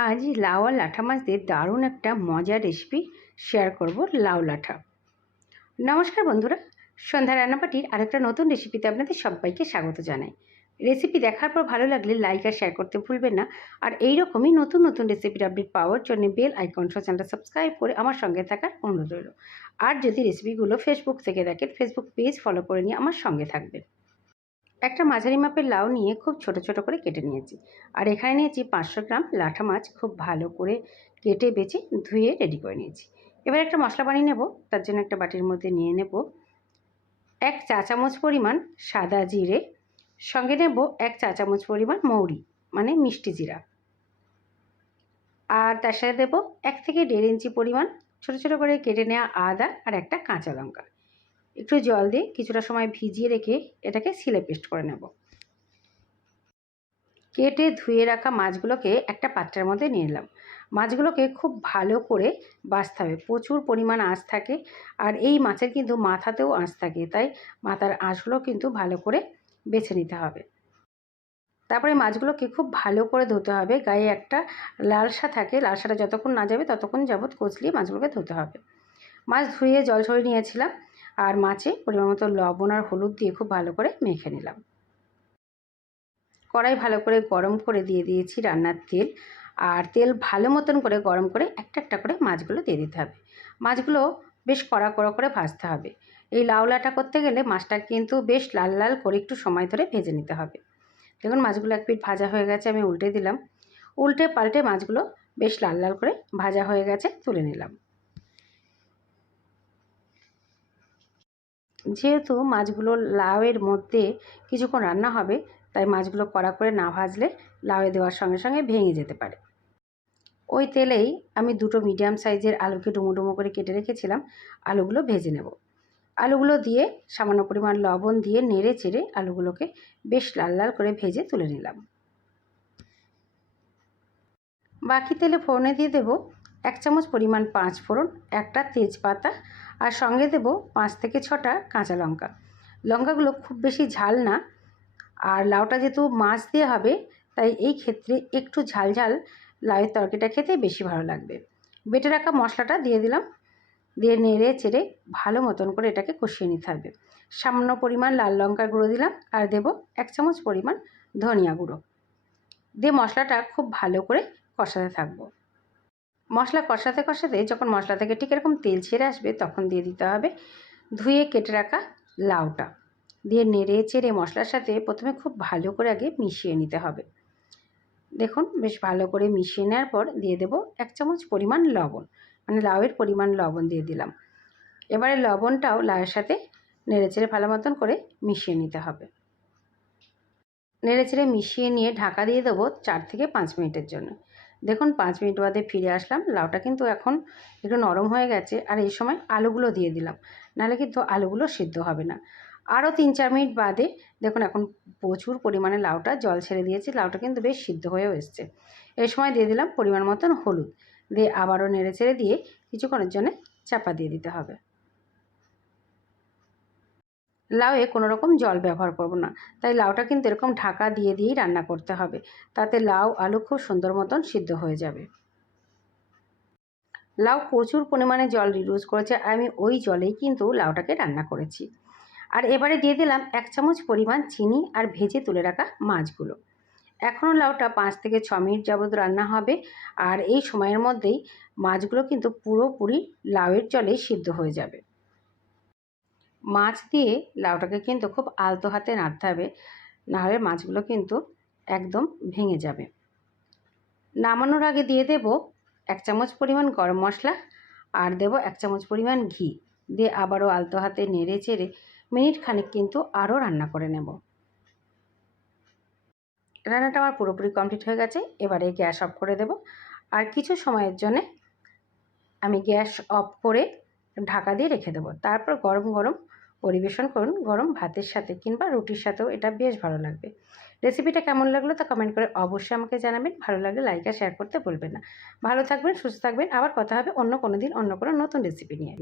আজ লাউ আর লাঠা মাছ দিয়ে দারুণ একটা মজার রেসিপি শেয়ার করব লাউ লাঠা। নমস্কার বন্ধুরা, সন্ধ্যা রান্নাপাটির আরেকটা নতুন রেসিপিতে আপনাদের সবাইকে স্বাগত জানাই। রেসিপি দেখার পর ভালো লাগলে লাইক আর শেয়ার করতে ভুলবেন না। আর এই রকমই নতুন নতুন রেসিপির আপডেট পাওয়ার জন্য বেল আইকন সহ চ্যানেলটা সাবস্ক্রাইব করে আমার সঙ্গে থাকার অনুরোধ রইল। আর যদি রেসিপিগুলো ফেসবুক থেকে দেখেন ফেসবুক পেজ ফলো করে নিয়ে আমার সঙ্গে থাকবেন। একটা মাঝারি মাপের লাউ নিয়ে খুব ছোট ছোট করে কেটে নিয়েছি। আর এখানে নিয়েছি পাঁচশো গ্রাম লাঠা মাছ খুব ভালো করে কেটে, বেছে, ধুয়ে রেডি করে নিয়েছি। এবার একটা মশলা বানিয়ে নেব, তার জন্য একটা বাটির মধ্যে নিয়ে নেব এক চা চামচ পরিমাণ সাদা জিরে, সঙ্গে নেব এক চা চামচ পরিমাণ মৌরি মানে মিষ্টি জিরা। আর তার সাথে দেবো এক থেকে দেড় ইঞ্চি পরিমাণ ছোটো ছোটো করে কেটে নেওয়া আদা আর একটা কাঁচা লঙ্কা। একটু জল দিয়ে কিছুটা সময় ভিজিয়ে রেখে এটাকে সিলে পেস্ট করে নেব। কেটে ধুয়ে রাখা মাছগুলোকে একটা পাত্রের মধ্যে নিয়ে নিলাম। মাছগুলোকে খুব ভালো করে বাছতে হবে। প্রচুর পরিমাণ আঁশ থাকে আর এই মাছের কিন্তু মাথাতেও আঁশ থাকে, তাই মাথার আঁশগুলো কিন্তু ভালো করে বেছে নিতে হবে। তারপরে মাছগুলোকে খুব ভালো করে ধুতে হবে। গায়ে একটা লালসা থাকে, লালসাটা যতক্ষণ না যাবে ততক্ষণ যাবৎ কচলিয়ে মাছগুলোকে ধুতে হবে। মাছ ধুয়ে জল ছড়িয়ে নিয়েছিলাম। আর মাছে পরিমাণ মতো লবণ আর হলুদ দিয়ে খুব ভালো করে মেখে নিলাম। কড়াই ভালো করে গরম করে দিয়ে দিয়েছি রান্নার তেল। আর তেল ভালো মতন করে গরম করে একটা একটা করে মাছগুলো দিয়ে দিতে হবে। মাছগুলো বেশ কড়া কড়া করে ভাজতে হবে। এই লাউলাটা করতে গেলে মাছটা কিন্তু বেশ লাল লাল করে একটু সময় ধরে ভেজে নিতে হবে। দেখুন মাছগুলো এক পিঠ ভাজা হয়ে গেছে, আমি উল্টে দিলাম। উল্টে পাল্টে মাছগুলো বেশ লাল লাল করে ভাজা হয়ে গেছে, তুলে নিলাম। যেহেতু মাছগুলো লাউয়ের মধ্যে কিছুক্ষণ রান্না হবে, তাই মাছগুলো কড়া করে না ভাজলে লাউয়ে দেওয়ার সঙ্গে সঙ্গে ভেঙে যেতে পারে। ওই তেলেই আমি দুটো মিডিয়াম সাইজের আলুকে ডুমো ডুমো করে কেটে রেখেছিলাম, আলুগুলো ভেজে নেব। আলুগুলো দিয়ে সামান্য পরিমাণ লবণ দিয়ে নেড়ে চেড়ে আলুগুলোকে বেশ লাল লাল করে ভেজে তুলে নিলাম। বাকি তেলে ফোড়নে দিয়ে দেব এক চামচ পরিমাণ পাঁচ ফোড়ন, একটা তেজপাতা আর সঙ্গে দেব পাঁচ থেকে ছটা কাঁচা লঙ্কা। লঙ্কাগুলো খুব বেশি ঝাল না আর লাউটা যেহেতু মাছ দিয়ে হবে, তাই এই ক্ষেত্রে একটু ঝাল ঝাল লাউয়ের তরকারিটা খেতে বেশি ভালো লাগবে। বেটে রাখা মশলাটা দিয়ে দিলাম। দিয়ে নেড়ে চেড়ে ভালো মতন করে এটাকে কষিয়ে নিতে হবে। সামান্য পরিমাণ লাল লঙ্কার গুঁড়ো দিলাম আর দেব এক চামচ পরিমাণ ধনিয়া গুঁড়ো। দিয়ে মশলাটা খুব ভালো করে কষাতে থাকব। মশলা কষাতে কষাতে যখন মশলা থেকে ঠিক এরকম তেল ছেড়ে আসবে, তখন দিয়ে দিতে হবে ধুয়ে কেটে রাখা লাউটা। দিয়ে নেড়ে চেড়ে মশলার সাথে প্রথমে খুব ভালো করে আগে মিশিয়ে নিতে হবে। দেখুন, বেশ ভালো করে মিশিয়ে নেওয়ার পর দিয়ে দেব এক চামচ পরিমাণ লবণ মানে লাউয়ের পরিমাণ লবণ দিয়ে দিলাম। এবারে লবণটাও লাউয়ের সাথে নেড়ে চেড়ে ভালো মতন করে মিশিয়ে নিতে হবে। নেড়ে চেড়ে মিশিয়ে নিয়ে ঢাকা দিয়ে দেবো চার থেকে পাঁচ মিনিটের জন্য। দেখুন, পাঁচ মিনিট বাদে ফিরে আসলাম। লাউটা কিন্তু এখন একটু নরম হয়ে গেছে। আর এই সময় আলুগুলো দিয়ে দিলাম। নাহলে কিন্তু আলুগুলো সিদ্ধ হবে না। আরও তিন চার মিনিট বাদে দেখুন, এখন প্রচুর পরিমাণে লাউটা জল ছেড়ে দিয়েছি। লাউটা কিন্তু বেশ সিদ্ধ হয়েও এসছে। এই সময় দিয়ে দিলাম পরিমাণ মতন হলুদ। দিয়ে আবারও নেড়ে ছেড়ে দিয়ে কিছুক্ষণের জন্য চাপা দিয়ে দিতে হবে। লাউয়ে কোনো রকম জল ব্যবহার করব না। তাই লাউটা কিন্তু এরকম ঢাকা দিয়ে দিয়েই রান্না করতে হবে। তাতে লাউ, আলু খুব সুন্দর মতন সিদ্ধ হয়ে যাবে। লাউ প্রচুর পরিমাণে জল ইউজ করেছে। আর আমি ওই জলেই কিন্তু লাউটাকে রান্না করেছি। আর এবারে দিয়ে দিলাম এক চামচ পরিমাণ চিনি আর ভেজে তুলে রাখা মাছগুলো। এখনও লাউটা পাঁচ থেকে ছ মিনিট যাবৎ রান্না হবে। আর এই সময়ের মধ্যেই মাছগুলো কিন্তু পুরোপুরি লাউয়ের জলে সিদ্ধ হয়ে যাবে। মাছ দিয়ে লাউটাকে কিন্তু খুব আলতো হাতে নাড়তে হবে। নাহলে মাছগুলো কিন্তু একদম ভেঙে যাবে। নামানোর আগে দিয়ে দেব এক চামচ পরিমাণ গরম মশলা আর দেব এক চামচ পরিমাণ ঘি। দিয়ে আবারও আলতো হাতে নেড়ে চেড়ে মিনিট খানিক কিন্তু আরও রান্না করে নেব। রান্নাটা আমার পুরোপুরি কমপ্লিট হয়ে গেছে। এবারে গ্যাস অফ করে দেব। আর কিছু সময়ের জন্যে আমি গ্যাস অফ করে ঢাকা দিয়ে রেখে দেবো। তারপর গরম গরম পরিবেশন করুন গরম ভাতের সাথে কিংবা রুটির সাথেও, এটা বেশ ভালো লাগবে। রেসিপিটা কেমন লাগল তা কমেন্ট করে অবশ্যই আমাকে জানাবেন। ভালো লাগলে লাইক আর শেয়ার করতে বলবেন না। ভালো থাকবেন, সুস্থ থাকবেন। আবার কথা হবে অন্য কোনো দিন অন্য কোনো নতুন রেসিপি নিয়ে।